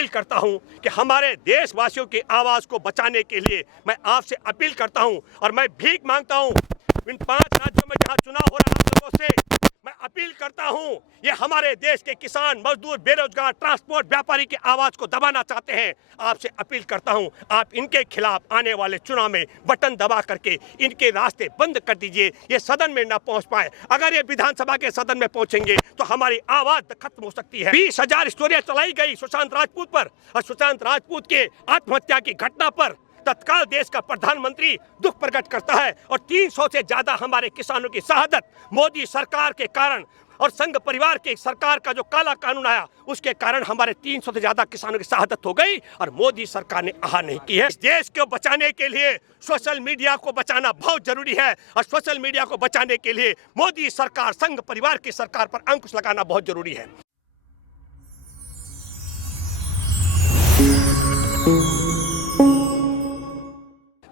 Appeal करता हूं कि हमारे देशवासियों की आवाज को बचाने के लिए मैं आपसे अपील करता हूं और मैं भीख मांगता हूं इन 5 राज्यों में जहां चुनाव हो रहा है, आप लोगों से मैं अपील करता हूं, ये हमारे देश के किसान, मजदूर, बेरोजगार, ट्रांसपोर्ट व्यापारी की आवाज को दबाना चाहते हैं। आपसे अपील करता हूं, आप इनके खिलाफ आने वाले चुनाव में बटन दबा करके इनके रास्ते बंद कर दीजिए, ये सदन में ना पहुंच पाए। अगर ये विधानसभा के सदन में पहुंचेंगे तो हमारी आवाज खत्म हो सकती है। 20,000 स्टोरियां चलाई गई सुशांत राजपूत पर और सुशांत राजपूत के आत्महत्या की घटना पर तत्काल देश का प्रधानमंत्री दुख प्रकट करता है और 300 से ज्यादा हमारे किसानों की शहादत मोदी सरकार के कारण और संघ परिवार के सरकार का जो काला कानून आया उसके कारण हमारे 300 से ज्यादा किसानों की शहादत हो गई और मोदी सरकार ने आहा नहीं की है। इस देश को बचाने के लिए सोशल मीडिया को बचाना बहुत जरूरी है और सोशल मीडिया को बचाने के लिए मोदी सरकार, संघ परिवार की सरकार पर अंकुश लगाना बहुत जरूरी है।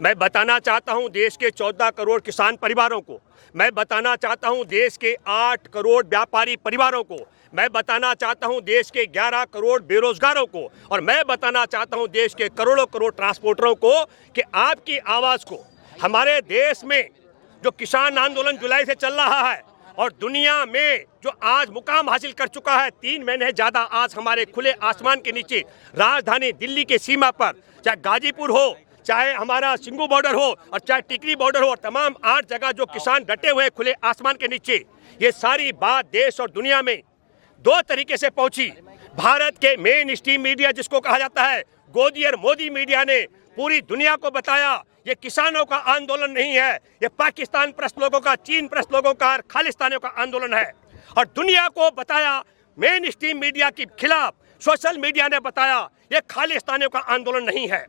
मैं बताना चाहता हूं देश के 14 करोड़ किसान परिवारों को, मैं बताना चाहता हूं देश के 8 करोड़ व्यापारी परिवारों को, मैं बताना चाहता हूं देश के 11 करोड़ बेरोजगारों को और मैं बताना चाहता हूं देश के करोड़ों करोड़ ट्रांसपोर्टरों को कि आपकी आवाज़ को हमारे देश में जो किसान आंदोलन जुलाई से चल रहा है और दुनिया में जो आज मुकाम हासिल कर चुका है, 3 महीने ज़्यादा आज हमारे खुले आसमान के नीचे राजधानी दिल्ली के सीमा पर, चाहे गाजीपुर हो, चाहे हमारा सिंगू बॉर्डर हो और चाहे टिकरी बॉर्डर हो, तमाम 8 जगह जो किसान डटे हुए खुले आसमान के नीचे, ये सारी बात देश और दुनिया में 2 तरीके से पहुंची। भारत के मेन स्ट्रीम मीडिया जिसको कहा जाता है, गोदी और मोदी मीडिया ने पूरी दुनिया को बताया ये किसानों का आंदोलन नहीं है, ये पाकिस्तान प्रस्त लोगों का, चीन प्रस्त लोगों का और खालिस्तानियों का आंदोलन है। और दुनिया को बताया मेन स्ट्रीम मीडिया के खिलाफ सोशल मीडिया ने बताया ये खालिस्तानियों का आंदोलन नहीं है,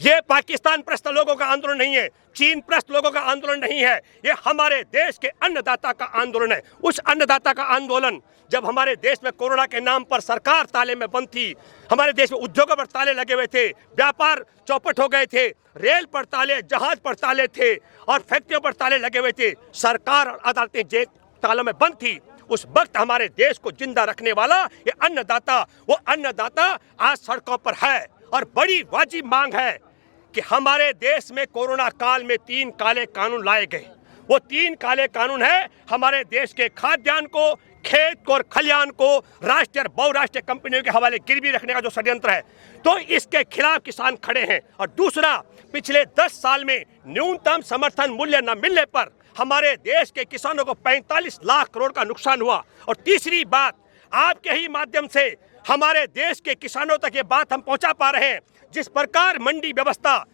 ये पाकिस्तान प्रस्त लोगों का आंदोलन नहीं है, चीन प्रस्त लोगों का आंदोलन नहीं है, ये हमारे देश के अन्नदाता का आंदोलन है। उस अन्नदाता का आंदोलन जब हमारे देश में कोरोना के नाम पर सरकार ताले में बंद थी, हमारे देश में उद्योगों पर ताले लगे हुए थे, व्यापार चौपट हो गए थे, रेल पर ताले, जहाज पर ताले थे और फैक्ट्रियों पर ताले लगे हुए थे, सरकार और अदालतें जे तालों में बंद थी, उस वक्त हमारे देश को जिंदा रखने वाला ये अन्नदाता, वो अन्नदाता आज सड़कों पर है और बड़ी वाजिब मांग है कि हमारे देश में कोरोना काल में 3 काले कानून लाए गए। वो 3 काले कानून है हमारे देश के खाद्यान्न को, खेत को और खलिहान को राष्ट्रीय और बहुराष्ट्रीय कंपनियों के हवाले गिरवी रखने का जो षड्यंत्र है, तो इसके खिलाफ किसान खड़े हैं। और दूसरा, पिछले 10 साल में न्यूनतम समर्थन मूल्य न मिलने पर हमारे देश के किसानों को 45 लाख करोड़ का नुकसान हुआ। और तीसरी बात, आपके ही माध्यम से हमारे देश के किसानों तक ये बात हम पहुंचा पा रहे हैं, जिस प्रकार मंडी व्यवस्था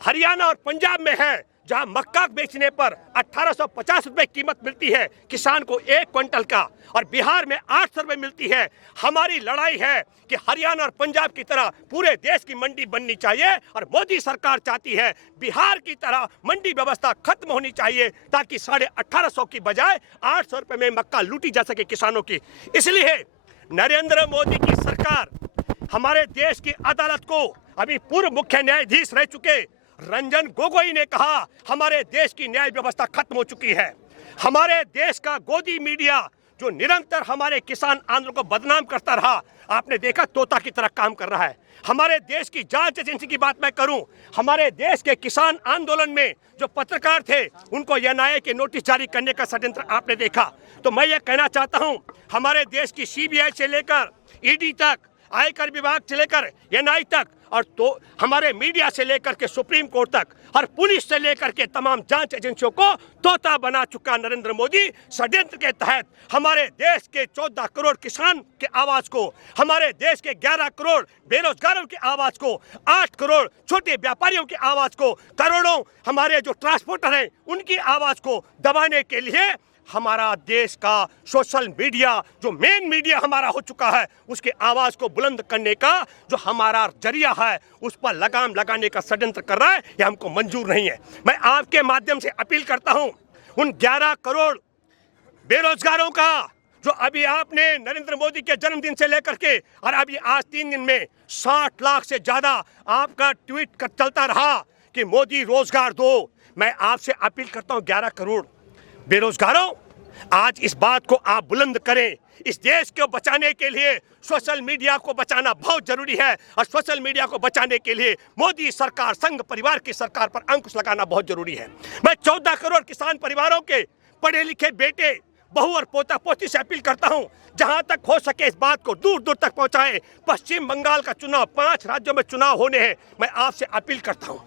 हरियाणा और पंजाब में है, जहां मक्का बेचने पर 1850 रुपए कीमत मिलती है किसान को 1 क्विंटल का, और बिहार में 800 रुपए मिलती है। हमारी लड़ाई है कि हरियाणा और पंजाब की तरह पूरे देश की मंडी बननी चाहिए और मोदी सरकार चाहती है बिहार की तरह मंडी व्यवस्था खत्म होनी चाहिए, ताकि 1850 की बजाय 800 रुपए में मक्का लूटी जा सके किसानों की। इसलिए नरेंद्र मोदी की सरकार हमारे देश की अदालत को, अभी पूर्व मुख्य न्यायाधीश रह चुके रंजन गोगोई ने कहा हमारे देश की न्याय व्यवस्था खत्म हो चुकी है। हमारे देश का गोदी मीडिया जो निरंतर हमारे किसान आंदोलन को बदनाम करता रहा, आपने देखा तोता की तरह काम कर रहा है। हमारे देश की जांच एजेंसी की बात मैं करूं, हमारे देश के किसान आंदोलन में जो पत्रकार थे उनको एनआईए के नोटिस जारी करने का षड्यंत्र आपने देखा। तो मैं ये कहना चाहता हूं, हमारे देश की सीबीआई से लेकर ईडी तक, आयकर विभाग से लेकर एनआई तक, और तो हमारे मीडिया से लेकर के सुप्रीम कोर्ट तक और पुलिस से लेकर के तमाम जांच एजेंसियों को तोता बना चुका नरेंद्र मोदी षड्यंत्र के तहत हमारे देश के 14 करोड़ किसान के आवाज को, हमारे देश के 11 करोड़ बेरोजगारों की आवाज को, 8 करोड़ छोटे व्यापारियों की आवाज को, करोड़ों हमारे जो ट्रांसपोर्टर हैं उनकी आवाज को दबाने के लिए हमारा देश का सोशल मीडिया, जो मेन मीडिया हमारा हो चुका है, उसके आवाज को बुलंद करने का जो हमारा जरिया है, उस पर लगाम लगाने का षड्यंत्र कर रहा है, यह हमको मंजूर नहीं है। मैं आपके माध्यम से अपील करता हूं उन 11 करोड़ बेरोजगारों का, जो अभी आपने नरेंद्र मोदी के जन्मदिन से लेकर के और अभी आज 3 दिन में 60 लाख से ज्यादा आपका ट्वीट चलता रहा कि मोदी रोजगार दो। मैं आपसे अपील करता हूं 11 करोड़ बेरोजगारों, आज इस बात को आप बुलंद करें। इस देश को बचाने के लिए सोशल मीडिया को बचाना बहुत जरूरी है और सोशल मीडिया को बचाने के लिए मोदी सरकार, संघ परिवार की सरकार पर अंकुश लगाना बहुत जरूरी है। मैं 14 करोड़ किसान परिवारों के पढ़े लिखे बेटे, बहू और पोता पोती से अपील करता हूं, जहां तक हो सके इस बात को दूर दूर तक पहुंचाएं। पश्चिम बंगाल का चुनाव, 5 राज्यों में चुनाव होने हैं। मैं आपसे अपील करता हूं,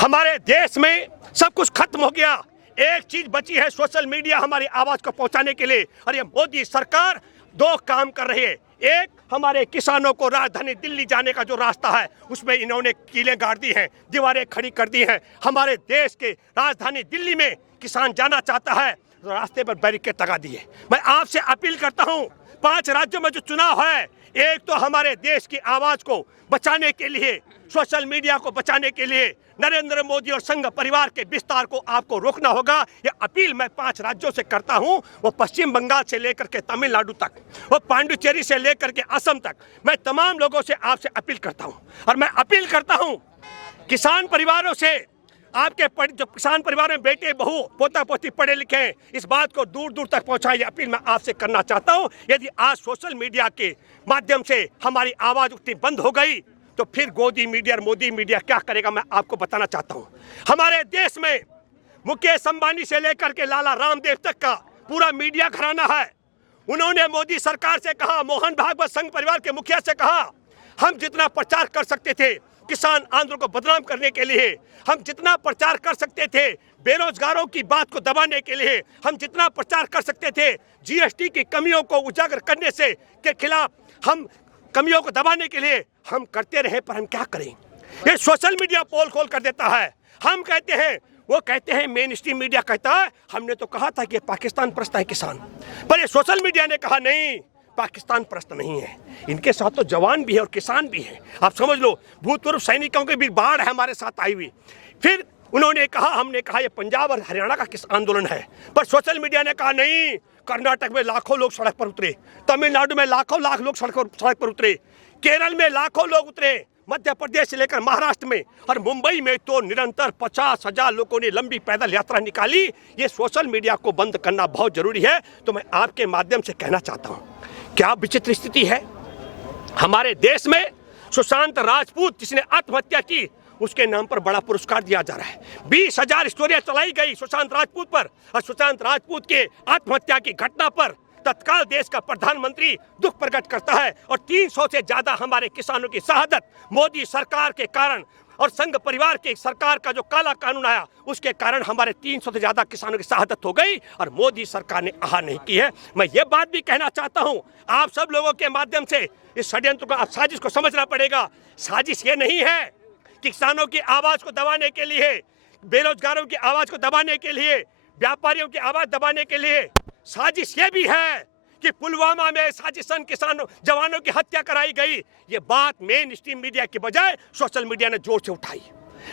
हमारे देश में सब कुछ खत्म हो गया, एक चीज बची है, सोशल मीडिया हमारी आवाज को पहुंचाने के लिए। और ये मोदी सरकार 2 काम कर रही है। एक, हमारे किसानों को राजधानी दिल्ली जाने का जो रास्ता है उसमें इन्होंने कीलें गाड़ दी हैं, दीवारें खड़ी कर दी हैं। हमारे देश के राजधानी दिल्ली में किसान जाना चाहता है तो रास्ते पर बैरिकेड लगा दिए। मैं आपसे अपील करता हूं, 5 राज्यों में जो चुनाव है, एक तो हमारे देश की आवाज को बचाने के लिए, सोशल मीडिया को बचाने के लिए नरेंद्र मोदी और संघ परिवार के विस्तार को आपको रोकना होगा। यह अपील मैं 5 राज्यों से करता हूं, वो पश्चिम बंगाल से लेकर के तमिलनाडु तक, वो पांडिचेरी से लेकर के असम तक। मैं तमाम लोगों से आपसे अपील करता हूं और मैं अपील करता हूं किसान परिवारों से, आपके जो किसान परिवार में बेटे, बहू, पोता पोती पढ़े लिखे हैं, इस बात को दूर दूर तक पहुंचाइए। अपील मैं आपसे करना चाहता हूं। यदि आज सोशल मीडिया के माध्यम से हमारी आवाज उठनी बंद हो गई तो फिर गोदी मीडिया और मोदी मीडिया क्या करेगा, मैं आपको बताना चाहता हूं। हमारे देश में मुकेश अंबानी से लेकर के लाला रामदेव तक का पूरा मीडिया घराना है। उन्होंने मोदी सरकार से कहा, मोहन भागवत संघ परिवार के मुखिया से कहा, हम जितना प्रचार कर सकते थे किसान आंदोलन को बदनाम करने के लिए, हम जितना प्रचार कर सकते थे बेरोजगारों की बात को दबाने के लिए, हम जितना प्रचार कर सकते थे जीएसटी की कमियों को उजागर करने से के खिलाफ, हम कमियों को दबाने के लिए हम करते रहे। पर हम क्या करें, ये सोशल मीडिया पोल खोल कर देता है। हम कहते हैं, वो कहते हैं, मेन स्ट्रीम मीडिया कहता है हमने तो कहा था कि पाकिस्तान परस्त है किसान, पर ये सोशल मीडिया ने कहा नहीं, पाकिस्तान परस्त नहीं है, इनके साथ तो जवान भी है और किसान भी है। आप समझ लो, भूतपूर्व सैनिकों की भी बाढ़ है हमारे साथ आई हुई। फिर उन्होंने कहा, हमने कहा ये पंजाब और हरियाणा का किस आंदोलन है, पर सोशल मीडिया ने कहा नहीं, कर्नाटक में लाखों लोग सड़क पर उतरे, तमिलनाडु में लाखों लोग सड़क पर उतरे, केरल में लाखों लोग उतरे, मध्य प्रदेश से लेकर महाराष्ट्र में और मुंबई में तो निरंतर 50,000 लोगों ने लंबी पैदल यात्रा निकाली। ये सोशल मीडिया को बंद करना बहुत जरूरी है। तो मैं आपके माध्यम से कहना चाहता हूँ, क्या विचित्र स्थिति है हमारे देश में। सुशांत राजपूत जिसने आत्महत्या की, उसके नाम पर बड़ा पुरस्कार दिया जा रहा है। 20,000 स्टोरियां चलाई गई सुशांत राजपूत पर, और सुशांत राजपूत के आत्महत्या की घटना पर तत्काल देश का प्रधानमंत्री दुख प्रकट करता है। और 300 से ज्यादा हमारे किसानों की शहादत मोदी सरकार के कारण और संघ परिवार के सरकार का जो काला कानून आया उसके कारण हमारे 300 से ज्यादा किसानों की शहादत हो गई और मोदी सरकार ने आहा नहीं की है। मैं ये बात भी कहना चाहता हूं, आप सब लोगों के माध्यम से इस षड्यंत्र को, साजिश को समझना पड़ेगा। साजिश ये नहीं है कि किसानों की आवाज को दबाने के लिए, बेरोजगारों की आवाज को दबाने के लिए, व्यापारियों की आवाज दबाने के लिए। साजिश ये भी है कि पुलवामा में साजिशन किसानों जवानों की हत्या कराई गई। ये बात मेन स्ट्रीम मीडिया के बजाय सोशल मीडिया ने जोर से उठाई।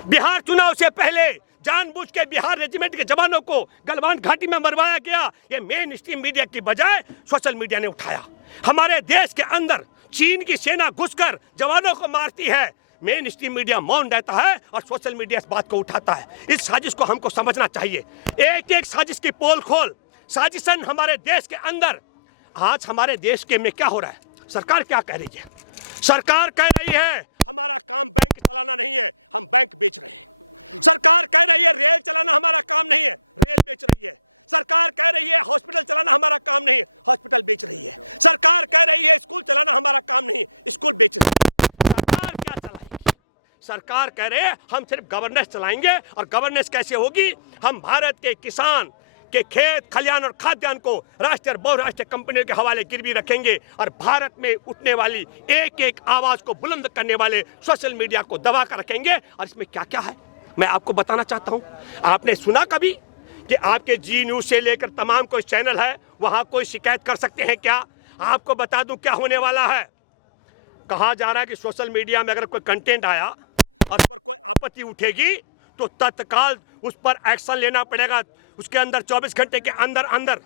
बिहार चुनाव से पहले जानबूझ के बिहार रेजिमेंट के जवानों को गलवान घाटी में मरवाया गया, ये मेन स्ट्रीम मीडिया की बजाय सोशल मीडिया ने उठाया। हमारे देश के अंदर चीन की सेना घुसकर जवानों को मारती है, मेन स्ट्रीम मीडिया मौन रहता है और सोशल मीडिया इस बात को उठाता है। इस साजिश को हमको समझना चाहिए। एक एक साजिश की पोल खोल साजिशन हमारे देश के अंदर। आज हमारे देश के में क्या हो रहा है, सरकार क्या कह रही है? सरकार कह रही है सरकार कह रहे हैं हम सिर्फ गवर्नेंस चलाएंगे। और गवर्नेंस कैसे होगी? हम भारत के किसान के खेत खलियान और खाद्यान्न को राष्ट्रीय और बहुराष्ट्रीय कंपनियों के हवाले गिरवी रखेंगे और भारत में उठने वाली एक एक आवाज को बुलंद करने वाले सोशल मीडिया को दबा कर रखेंगे। और इसमें क्या क्या है मैं आपको बताना चाहता हूं। आपने सुना कभी कि आपके जी न्यूज से लेकर तमाम कोई चैनल है वहां कोई शिकायत कर सकते हैं क्या? आपको बता दूं क्या होने वाला है। कहा जा रहा है कि सोशल मीडिया में अगर कोई कंटेंट आया और आपत्ति उठेगी तो तत्काल उस पर एक्शन लेना पड़ेगा। उसके अंदर 24 घंटे के अंदर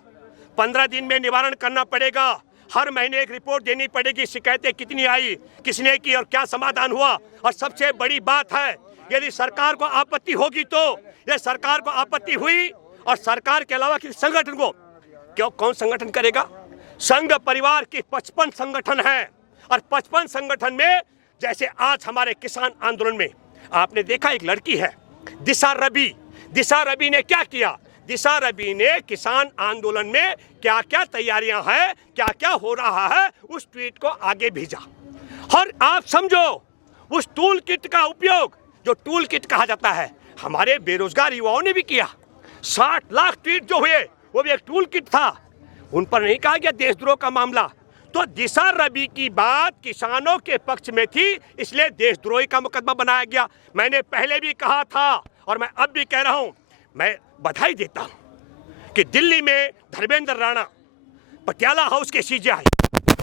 15 दिन में निवारण करना पड़ेगा। हर महीने एक रिपोर्ट देनी पड़ेगी, शिकायतें कितनी आई, किसने की और क्या समाधान हुआ। और सबसे बड़ी बात है, यदि सरकार को आपत्ति होगी तो ये सरकार को आपत्ति हुई और सरकार के अलावा किसी संगठन को क्यों कौन संगठन करेगा? संघ परिवार के 55 संगठन हैं और 55 संगठन में जैसे आज हमारे किसान आंदोलन में आपने देखा एक लड़की है दिशा रवि। दिशा रवि ने क्या किया? दिशा रवि ने किसान आंदोलन में क्या क्या तैयारियां हैं, क्या क्या हो रहा है, उस ट्वीट को आगे भेजा। और आप समझो उस टूल किट का उपयोग, जो टूल किट कहा जाता है, हमारे बेरोजगार युवाओं ने भी किया। 60 लाख ट्वीट जो हुए वो भी एक टूल किट था। उन पर नहीं कहा गया देशद्रोह का मामला। तो दिशा रवि की बात किसानों के पक्ष में थी, इसलिए देशद्रोही का मुकदमा बनाया गया। मैंने पहले भी कहा था और मैं अब भी कह रहा हूं, मैं बधाई देता हूं कि दिल्ली में धर्मेंद्र राणा पटियाला हाउस के सीजेआई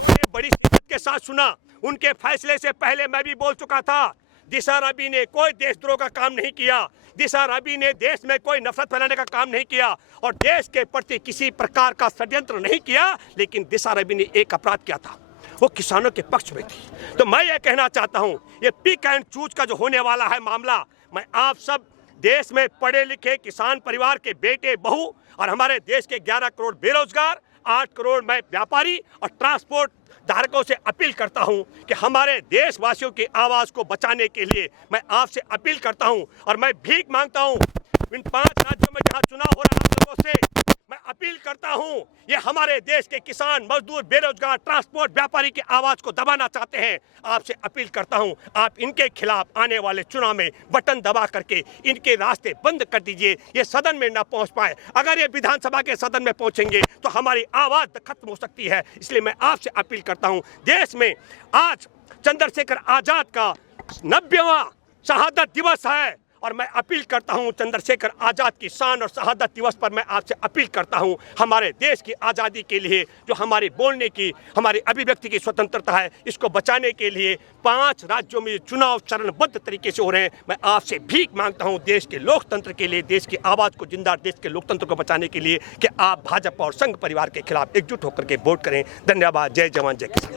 ने बड़ी शिद्दत के साथ सुना। उनके फैसले से पहले मैं भी बोल चुका था, दिशा रवि ने कोई देशद्रोह का काम नहीं किया। दिशा रवि ने देश में कोई नफरत फैलाने का काम नहीं किया और देश के प्रति किसी प्रकार का षड्यंत्र नहीं किया। लेकिन दिशा रवि ने एक अपराध किया था, वो किसानों के पक्ष में थी। तो मैं ये कहना चाहता हूँ, ये पिक एंड चूज का जो होने वाला है मामला, मैं आप सब देश में पढ़े लिखे किसान परिवार के बेटे बहू और हमारे देश के 11 करोड़ बेरोजगार, 8 करोड़ मैं व्यापारी और ट्रांसपोर्ट धारकों से अपील करता हूं कि हमारे देशवासियों की आवाज को बचाने के लिए मैं आपसे अपील करता हूं और मैं भीख मांगता हूं इन 5 राज्यों में जहां चुनाव हो रहा है, आप लोगों से मैं अपील करता हूं, ये हमारे देश के किसान, मजदूर, बेरोजगार, ट्रांसपोर्ट व्यापारी की आवाज को दबाना चाहते हैं। आपसे अपील करता हूं, आप इनके खिलाफ आने वाले चुनाव में बटन दबा करके इनके रास्ते बंद कर दीजिए, ये सदन में ना पहुंच पाए। अगर ये विधानसभा के सदन में पहुंचेंगे तो हमारी आवाज खत्म हो सकती है। इसलिए मैं आपसे अपील करता हूं, देश में आज चंद्रशेखर आजाद का 90वां शहादत दिवस है और मैं अपील करता हूं, चंद्रशेखर आजाद की शान और शहादत दिवस पर मैं आपसे अपील करता हूं, हमारे देश की आज़ादी के लिए, जो हमारी बोलने की, हमारी अभिव्यक्ति की स्वतंत्रता है, इसको बचाने के लिए 5 राज्यों में चुनाव चरणबद्ध तरीके से हो रहे हैं। मैं आपसे भीख मांगता हूं देश के लोकतंत्र के लिए, देश की आवाज़ को जिंदा, देश के लोकतंत्र को बचाने के लिए कि आप भाजपा और संघ परिवार के खिलाफ एकजुट होकर के वोट करें। धन्यवाद। जय जवान जय किसान।